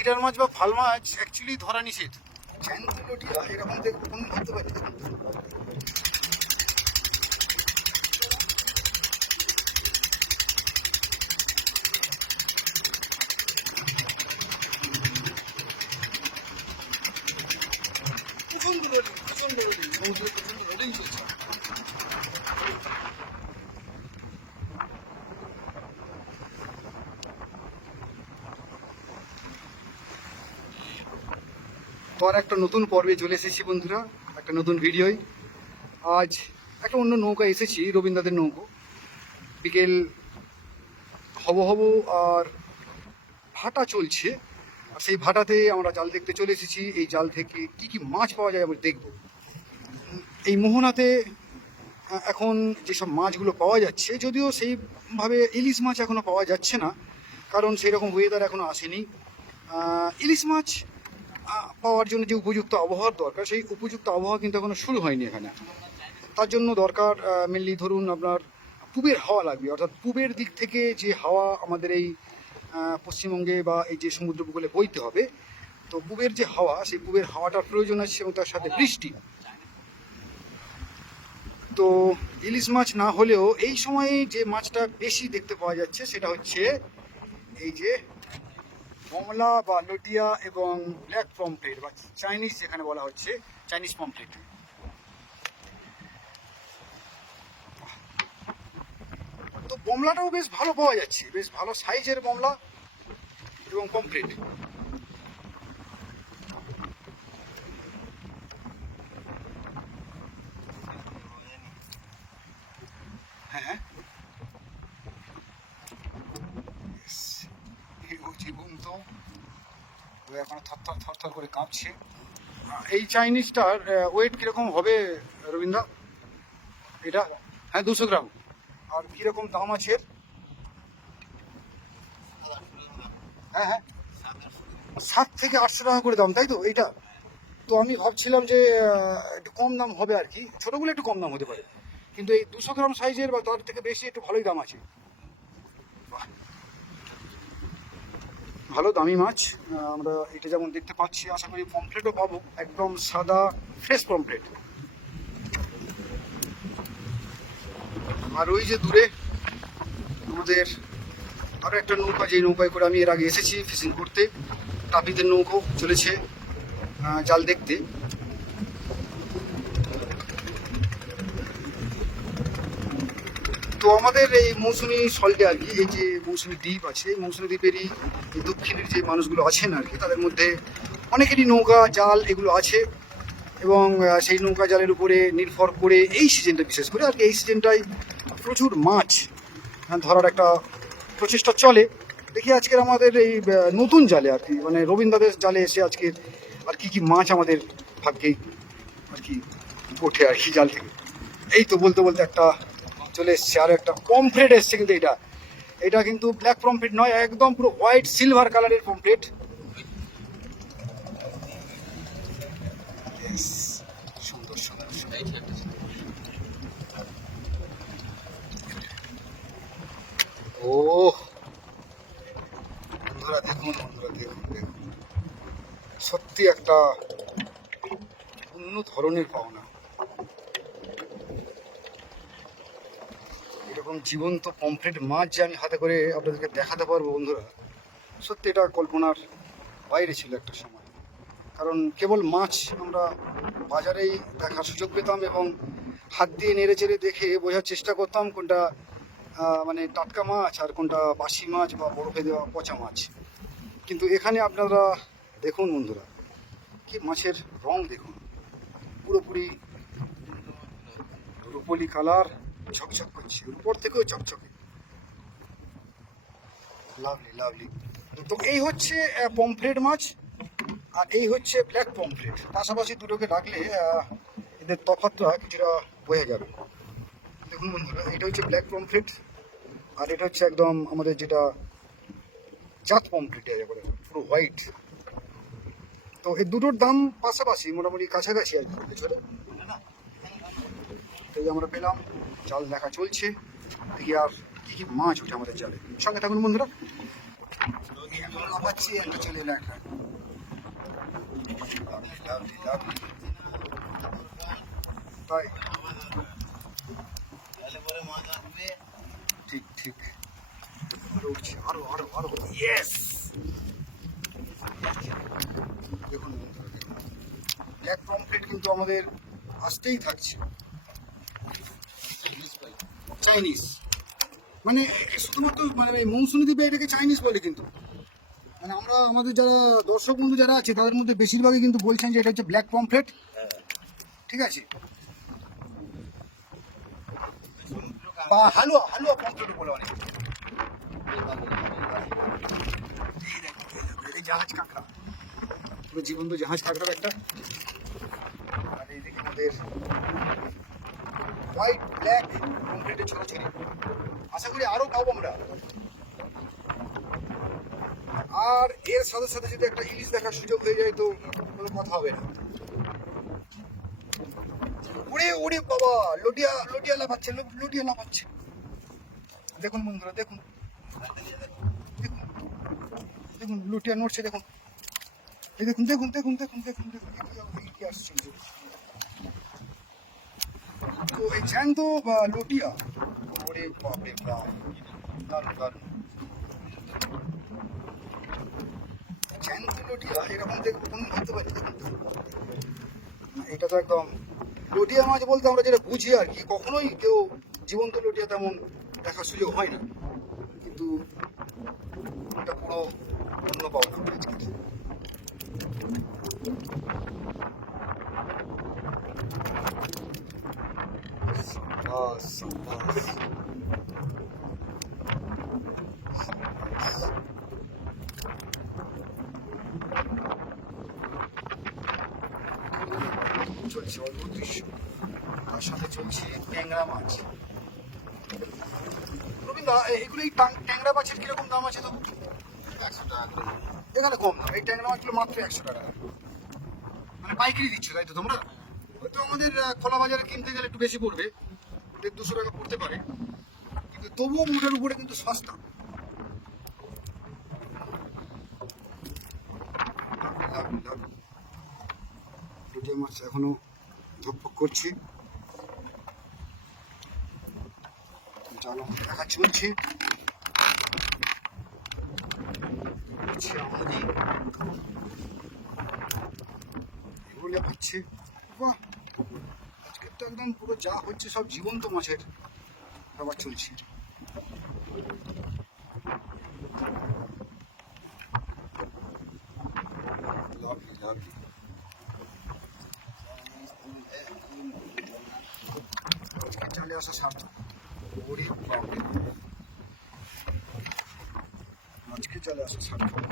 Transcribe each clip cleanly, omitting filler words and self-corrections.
Guitar মাছ বা ফাল মাছ actually ধরা নিষেধ। জ্যান্ত লটিয়া এরকম দেখবো কোন ধরতে পারি। প্রচন্ড লোডিং, প্রচন্ড লোডিং, সমুদ্রে প্রচন্ড লোডিং চলছে। আর একটা নতুন পর্বে চলে এসেছি বন্ধুরা, একটা নতুন ভিডিওয়। আজ একটা অন্য নৌকা এসেছি, রবীন্দ্রনাথের নৌকো। বিকেল হব হব আর ভাটা চলছে, আর সেই ভাটাতে আমরা জাল দেখতে চলে এসেছি। এই জাল থেকে কি কি মাছ পাওয়া যায় আমরা দেখব। এই মোহনাতে এখন যেসব মাছগুলো পাওয়া যাচ্ছে, যদিও সেইভাবে ইলিশ মাছ এখনও পাওয়া যাচ্ছে না, কারণ সেই রকম ওয়েদার এখনও আসেনি। ইলিশ মাছ পাওয়ার জন্য যে উপযুক্ত আবহাওয়ার দরকার, সেই উপযুক্ত আবহাওয়া কিন্তু এখনো শুরু হয়নি এখানে। তার জন্য দরকার মেনলি ধরুন আপনার পূবের হাওয়া লাগবে, অর্থাৎ পূবের দিক থেকে যে হাওয়া আমাদের এই পশ্চিমবঙ্গে বা এই যে সমুদ্র উপকূলে বইতে হবে, তো পূবের যে হাওয়া, সেই পূবের হাওয়াটার প্রয়োজন আছে এবং তার সাথে বৃষ্টি। তো ইলিশ মাছ না হলেও এই সময়ে যে মাছটা বেশি দেখতে পাওয়া যাচ্ছে সেটা হচ্ছে এই যে কমলা বা লটিয়া এবং ব্ল্যাক পমফ্রেট বা চাইনিজ যেখানে বলা হচ্ছে চাইনিজ পমফ্রেট। তো কমলাটাও বেশ ভালো পাওয়া যাচ্ছে, বেশ ভালো সাইজের কমলা এবং পমফ্রেট। হ্যাঁ, জীবন্ত এখন থরথর থরথর করে কাঁপছে। এই চাইনিজটার ওয়েট কিরকম হবে রবীন্দ্র? এটা হ্যাঁ 200 গ্রাম। আর কিরকম দাম আছে? হ্যাঁ হ্যাঁ, 7 থেকে 800 টাকা করে দাম, তাই তো এইটা? তো আমি ভাবছিলাম যে একটু কম দাম হবে আর কি, ছোটোগুলো একটু কম দাম হতে পারে, কিন্তু এই 200 গ্রাম সাইজের বা তার থেকে বেশি একটু ভালোই দাম আছে। ভালো দামি মাছ। আমরা এটা যেমন দেখতে পাচ্ছি, আশা করি পমফ্রেটও পাবো, একদম সাদা ফ্রেশ পমফ্রেট। আর ওই যে দূরে আমাদের আরও একটা নৌকা, যেই নৌকায় করে আমি এর আগে এসেছি ফিশিং করতে, টাপিদের নৌকো চলেছে জাল দেখতে। তো আমাদের এই মৌসুমি সল্টে আর কি, এই যে মৌসুমি দ্বীপ আছে, এই মৌসুমি দ্বীপেরই এই দক্ষিণের যে মানুষগুলো আছেন আর কি, তাদের মধ্যে অনেকেরই নৌকা জাল এগুলো আছে, এবং সেই নৌকা জালের উপরে নির্ভর করে এই সিজনটা বিশেষ করে আর কি, এই সিজনটায় প্রচুর মাছ ধরার একটা প্রচেষ্টা চলে। দেখি আজকের আমাদের এই নতুন জালে আর কি, মানে রবীন্দ্রনাথের জালে এসে আজকের আর কি কি মাছ আমাদের ভাগ্যেই আর কি ওঠে আর কি জাল থেকে। এই তো বলতে বলতে একটা চলে এসছে, আর একটা পমফ্রেট এসছে, কিন্তু এটা কিন্তু ব্ল্যাক পমফ্রেট নয়, একদম পুরো হোয়াইট সিলভার কালারের পমফ্রেট। সুন্দর সুন্দর ও বন্ধুরা দেখুন, বন্ধুরা দেখুন দেখুন, সত্যি একটা অন্য ধরনের পাওনা। এরকম জীবন্ত পমফ্রেট মাছ যে আমি হাতে করে আপনাদেরকে দেখাতে পারবো বন্ধুরা, সত্যি এটা কল্পনার বাইরে ছিল একটা সময়। কারণ কেবল মাছ আমরা বাজারেই দেখার সুযোগ পেতাম এবং হাত দিয়ে নেড়ে চেড়ে দেখে বোঝার চেষ্টা করতাম কোনটা মানে টাটকা মাছ আর কোনটা বাসি মাছ বা বরফে দেওয়া পচা মাছ। কিন্তু এখানে আপনারা দেখুন বন্ধুরা, কি মাছের রং দেখুন, পুরোপুরি রুপোলি কালার, ঝকঝক করছে, উপর থেকেও চকচকে, লাভলি লাভলি। তো এই হচ্ছে পমফ্রেট মাছ, আর এই হচ্ছে ব্ল্যাক পমফ্রেট। পাশাপাশি দুটোকে রাখলে এদের তফাৎটা কিছুটা বোঝা যাবে। দেখুন বন্ধুরা, এটা হচ্ছে ব্ল্যাক পমফ্রেট, আর এটা হচ্ছে একদম আমাদের যেটা জাত পমফ্রেট বলে, পুরো হোয়াইট। তো এই দুটোর দাম পাশাপাশি মোটামুটি কাছাকাছি আর কি ছোটো। তো আমরা পেলাম, জাল দেখা চলছে, দেখি আর কি কি মাছ ওঠে আমাদের জালে। সঙ্গে থাকুন বন্ধুরা। এখন লাফাচ্ছি, একটা চলে এলো একটা। তাই ঠিক ঠিক, আরো উঠছে, আরো আরো আরো, ইয়েস। দেখুন ব্ল্যাক পমফ্রেট কিন্তু আমাদের আসতেই থাকছে। চাইনিজ মানে শুধুমাত্র মানে মৌসুমী দ্বীপে এটাকে চাইনিজ বলে, কিন্তু মানে আমরা আমাদের যারা দর্শক বন্ধু যারা আছে তাদের মধ্যে বেশিরভাগই কিন্তু বলছেন যে এটা হচ্ছে ব্ল্যাক পমফ্রেট। ঠিক আছে, বা হালুয়া হালুয়া পমফ্রেট বলে অনেক। এই জাহাজ কাঁকড়া, পুরো জীবন্ত জাহাজ কাঁকড়ার একটা। আর এইদিকে আমাদের হোয়াইট ব্ল্যাক পমফ্রেটের ছড়াছড়ি, আশা করি আরও পাবো আমরা। আর এর সাথে সাথে যদি একটা ইলিশ দেখার সুযোগ হয়ে যায় তো কোনো কথা হবে না। ওরে ওরে বাবা, লটিয়া লটিয়া লাফাচ্ছে, লটিয়া লাফাচ্ছে। দেখুন বন্ধুরা, দেখুন দেখুন দেখুন, লটিয়া নড়ছে, দেখুন এই দেখুন দেখুন দেখুন দেখুন দেখুন দেখুন কি আসছে। তো এই জ্যান্ত বা লটিয়া, ওরে বাপরে বাপ, দারুণ দারুণ। জ্যান্ত লটিয়া এরকম দেখবো কোন হতে পারে? এটা তো একদম লটিয়া মাছ বলতে আমরা যেটা বুঝি আর কি, কখনোই কেউ জীবন্ত লটিয়া তেমন দেখার সুযোগ হয় না, কিন্তু এটা পুরো অন্য পাওনা আজকে। চলছে অদ্ভুত দৃশ্য, তার সাথে চলছে ট্যাংরা মাছ। রবীন্দ্র, এগুলো এই ট্যাংরা মাছের কিরকম দাম আছে? তো 100 টাকা এখানে কম দাম, এই ট্যাংরা মাছগুলো মাত্র 100 টাকা। মানে পাইকারি দিচ্ছ তাই তো তোমরা? হয়তো আমাদের খোলা বাজারে কিনতে গেলে একটু বেশি পড়বে, 150-200 টাকা পড়তে পারে, কিন্তু তবুও মোটের উপরে কিন্তু সস্তা। লুটিয়া মাছ এখনো ধকপক করছে, জাল দেখা চলছে। এগুলো হচ্ছে, বাহ, আজকে তো একদম পুরো যা হচ্ছে সব জীবন্ত মাছের খাবার চলছে। চালে আসা সার্থক, ওরে বাপরে, আজকে চলে আসা সার্থক।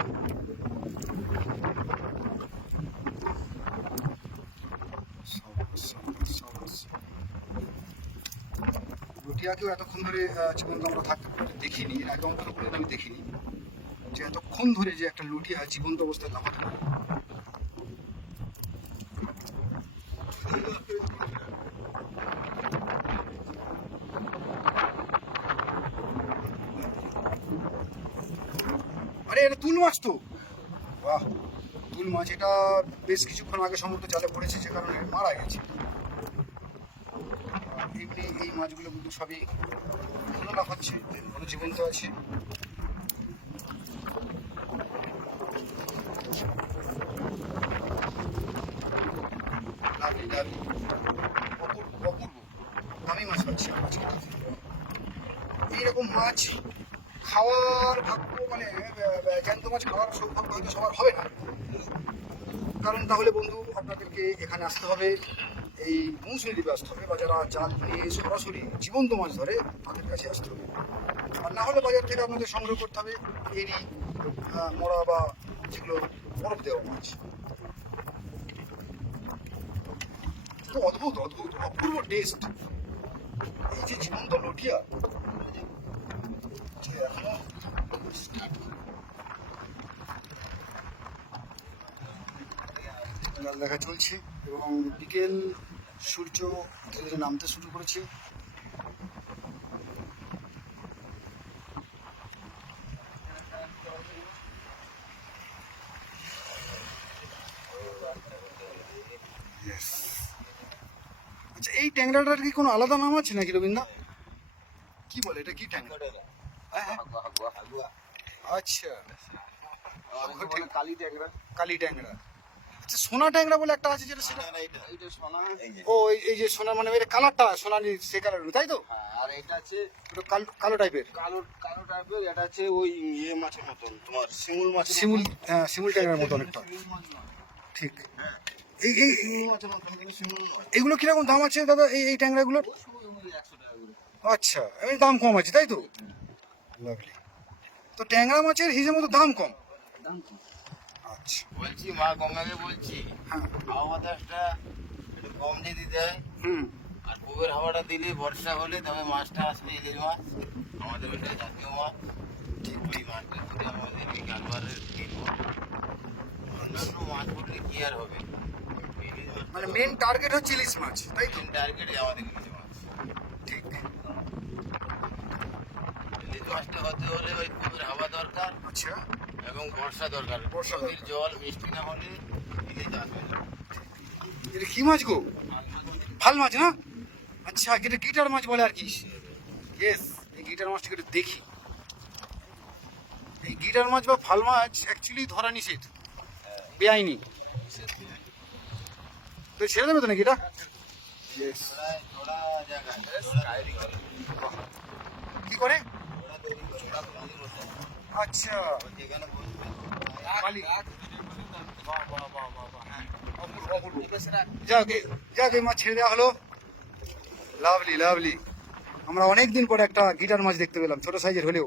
লুটিয়াকেও এতক্ষণ ধরে জীবন্ত আমরা থাকতে দেখিনি, একদম আমি দেখিনি যে এতক্ষণ ধরে যে একটা লুটিয়া জীবন্ত অবস্থায় লাফাতে পারে। আরে এটা তুল মাছ তো, বাহ, তুল মাছ। এটা বেশ কিছুক্ষণ আগে সম্ভবত জালে পড়েছে, যে কারণে মারা গেছে। এমনি এই মাছগুলো কিন্তু সবই এখনো লাফাচ্ছে, এখনো জীবন্ত আছে। অপূর্ব দামি মাছ পাচ্ছি এইরকম মাছ খাওয়ার ভাগ্য, মানে জ্যান্ত মাছ খাওয়ার সৌভাগ্য হয়তো সবার হবে না। কারণ তাহলে বন্ধু আপনাদেরকে এখানে আসতে হবে, এই মৌসুমী দ্বীপে আসতে হবে, বা যারা জাল নিয়ে সরাসরি জীবন্ত মাছ ধরে তাদের কাছে আসতে হবে। আর না হলে বাজার থেকে আপনাদের সংগ্রহ করতে হবে এরি, মরা বা যেগুলো বরফ দেওয়া মাছ। তো অদ্ভুত অদ্ভুত অপূর্ব টেস্ট এই যে জীবন্ত লটিয়া। এখনো জাল দেখা চলছে এবং বিকেল সূর্য ধীরে ধীরে নামতে শুরু করেছে। এই ট্যাংরাটার কি কোনো আলাদা নাম আছে নাকি রবীন্দ্র? কি বলে এটা, কি ট্যাংরা? হ্যাঁ, হ্যাঁ। আচ্ছা, কালি ট্যাংরা। কালী ট্যাংরা। আচ্ছা, সোনা ট্যাংরা বলে একটা আছে যেটা, সেটা এইটা সোনা, ও এই যে সোনা মানে এর কালারটা সোনালি, সে কালার তাই তো? আর এটা আছে একটু কালো কালো টাইপের। কালো কালো টাইপের। এটা আছে ওই ইয়ে মাছের মতন, তোমার শিমুল মাছের শিমুল, হ্যাঁ শিমুল ট্যাংরার মতো অনেকটা। শিমুল মাছ না। ঠিক। হ্যাঁ, এই এই শিমুল মাছের মতন, কিন্তু শিমুল নয়। এগুলো কিরকম দাম আছে দাদা, এই ট্যাংরাগুলোর? ওই 100 টাকা করে। আচ্ছা, এই দাম কম আছে তাই তো? লাভলি। তো ট্যাংরা মাছের হিসেবে মতো দাম কম। দাম কি? আচ্ছা, বলছি মা গঙ্গাকে বলছি হ্যাঁ, হাওয়া বাতাসটা একটু কম যদি দেয়, হুম, আর পুবের হাওয়াটা দিলে বর্ষা হলে তবে মাছটা আসবে, ইলিশ মাছ আমাদের ওইটা জাতীয় মাছ। ওই মাছটা করে আমাদের এই কারবারের দিন। অন্যান্য মাছ পড়লে কি আর হবে, ইলিশ মাছ মানে মেন টার্গেট হচ্ছে ইলিশ মাছ তাই তো? টার্গেট আমাদের ইলিশ মাছ। ঠিক। ইলিশ মাছটা হতে হলে ওই পুবের হাওয়া দরকার আচ্ছা, এবং বর্ষা দরকার। বর্ষা নদীর জল মিষ্টি না হলে ইলিশ আসবে না। এটা কি মাছ গো? ফাল মাছ না? আচ্ছা, এটা গিটার মাছ বলে আর কি। ইয়েস, এই গিটার মাছটাকে একটু দেখি। এই গিটার মাছ বা ফাল মাছ অ্যাকচুয়ালি ধরা নিষেধ, বেআইনি। তো ছেড়ে দেবে তো নাকি এটা? ইয়েস। জোড়া জায়গায় জোড়া তৈরি করে, কি করে? জোড়া তৈরি করে জোড়া নদীর মতো আচ্ছা, যেখানে বসবে। বালি। বাহ বাহ বাহ বাহ বাহ, হ্যাঁ, অপূর্ব অপূর্ব। যাক যাক, এই মাছ ছেড়ে দেওয়া হলো। Lovely lovely. আমরা অনেক দিন পরে একটা গিটার মাছ দেখতে পেলাম, ছোট সাইজের হলেও।